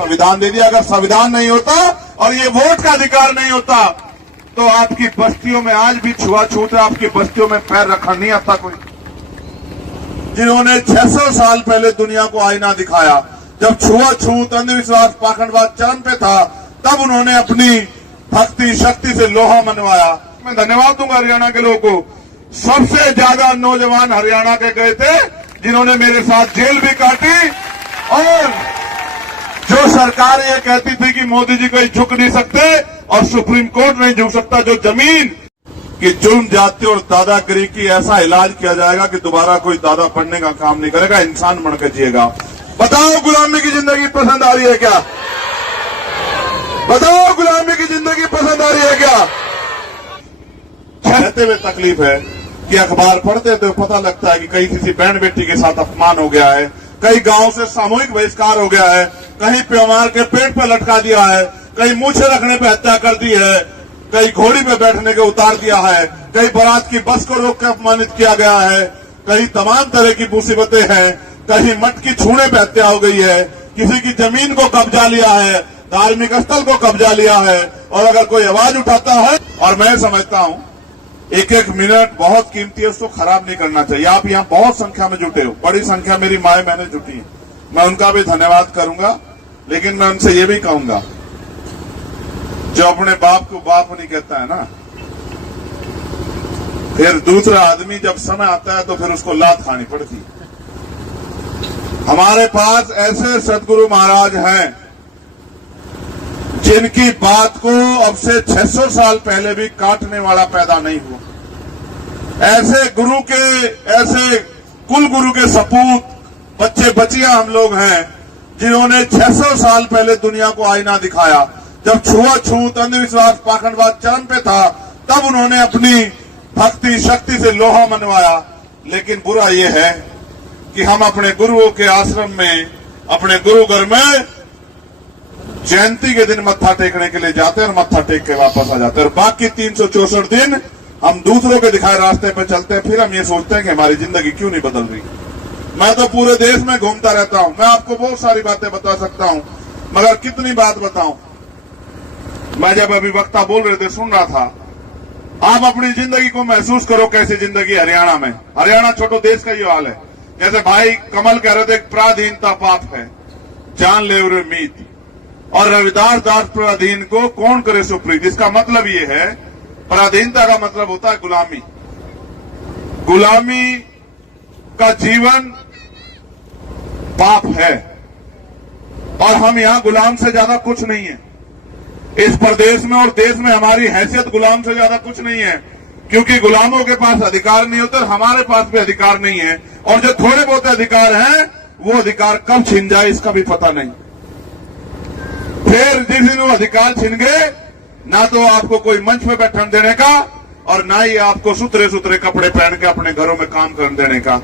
संविधान दे दिया। अगर संविधान नहीं होता और ये वोट का अधिकार नहीं होता तो आपकी बस्तियों में आज भी छुआछूत है, आपकी बस्तियों में पैर रखा नहीं आता कोई। जिन्होंने 600 साल पहले दुनिया को आईना दिखाया, जब छुआछूत, अंधविश्वास, पाखंडवाद चरम पे था, तब उन्होंने अपनी भक्ति शक्ति से लोहा मनवाया। मैं धन्यवाद दूंगा हरियाणा के लोगों को। सबसे ज्यादा नौजवान हरियाणा के गए थे जिन्होंने मेरे साथ जेल भी काटी, और जो सरकार ये कहती थी कि मोदी जी कहीं झुक नहीं सकते और सुप्रीम कोर्ट नहीं झुक सकता, जो जमीन की जुल्म जाति और दादागिरी की ऐसा इलाज किया जाएगा कि दोबारा कोई दादा पढ़ने का काम नहीं करेगा, इंसान बनकर जिएगा। बताओ गुलामी की जिंदगी पसंद आ रही है क्या? बताओ गुलामी की जिंदगी पसंद आ रही है क्या? कहते हुए तकलीफ है कि अखबार पढ़ते तो पता लगता है कि कहीं किसी बहन बेटी के साथ अपमान हो गया है, कहीं गांव से सामूहिक बहिष्कार हो गया है, कहीं प्यामार के पेट पर लटका दिया है, कहीं मूछे रखने पे हत्या कर दी है, कहीं घोड़ी पे बैठने के उतार दिया है, कहीं बारात की बस को रोक के अपमानित किया गया है, कहीं तमाम तरह की मुसीबतें हैं, कहीं मटकी छूने पे हत्या हो गई है, किसी की जमीन को कब्जा लिया है, धार्मिक स्थल को कब्जा लिया है। और अगर कोई आवाज उठाता है, और मैं समझता हूं एक एक मिनट बहुत कीमती है, उसको खराब नहीं करना चाहिए। आप यहाँ बहुत संख्या में जुटे हो, बड़ी संख्या मेरी माए बहनें जुटी हैं, मैं उनका भी धन्यवाद करूंगा। लेकिन मैं उनसे ये भी कहूंगा, जो अपने बाप को बाप नहीं कहता है ना, फिर दूसरा आदमी जब समय आता है तो फिर उसको लात खानी पड़ती है। हमारे पास ऐसे सदगुरु महाराज हैं जिनकी बात को अब से 600 साल पहले भी काटने वाला पैदा नहीं हुआ। ऐसे गुरु के, ऐसे कुल गुरु के सपूत बच्चे बच्चियां हम लोग हैं जिन्होंने 600 साल पहले दुनिया को आईना दिखाया। जब छुआछूत, अंधविश्वास, पाखंडवाद चरम पे था, तब उन्होंने अपनी भक्ति शक्ति से लोहा मनवाया। लेकिन बुरा यह है कि हम अपने गुरुओं के आश्रम में, अपने गुरु घर में जयंती के दिन मत्था टेकने के लिए जाते हैं और मत्था टेक के वापस आ जाते हैं, और बाकी 364 दिन हम दूसरों के दिखाए रास्ते पर चलते हैं। फिर हम ये सोचते हैं कि हमारी जिंदगी क्यों नहीं बदल रही। मैं तो पूरे देश में घूमता रहता हूं, मैं आपको बहुत सारी बातें बता सकता हूं, मगर कितनी बात बताऊं। मैं जब अभी वक्ता बोल रहे थे सुन रहा था, आप अपनी जिंदगी को महसूस करो कैसी जिंदगी हरियाणा में। हरियाणा छोटो देश का ये हाल है। जैसे भाई कमल कह रहे थे, पराधीनता पाप है, जान ले रे मीत, और रविदास दास पराधीन को कौन करे सुप्रीत। इसका मतलब ये है, पराधीनता का मतलब होता है गुलामी। गुलामी का जीवन पाप है, और हम यहां गुलाम से ज्यादा कुछ नहीं है। इस प्रदेश में और देश में हमारी हैसियत गुलाम से ज्यादा कुछ नहीं है, क्योंकि गुलामों के पास अधिकार नहीं होते, हमारे पास भी अधिकार नहीं है। और जो थोड़े बहुत अधिकार हैं, वो अधिकार कब छिन जाए इसका भी पता नहीं। फिर जिस दिन वो अधिकार छिन गए, ना तो आपको कोई मंच पे बैठने देने का, और ना ही आपको सुथरे सुथरे कपड़े पहन के अपने घरों में काम करने देने का।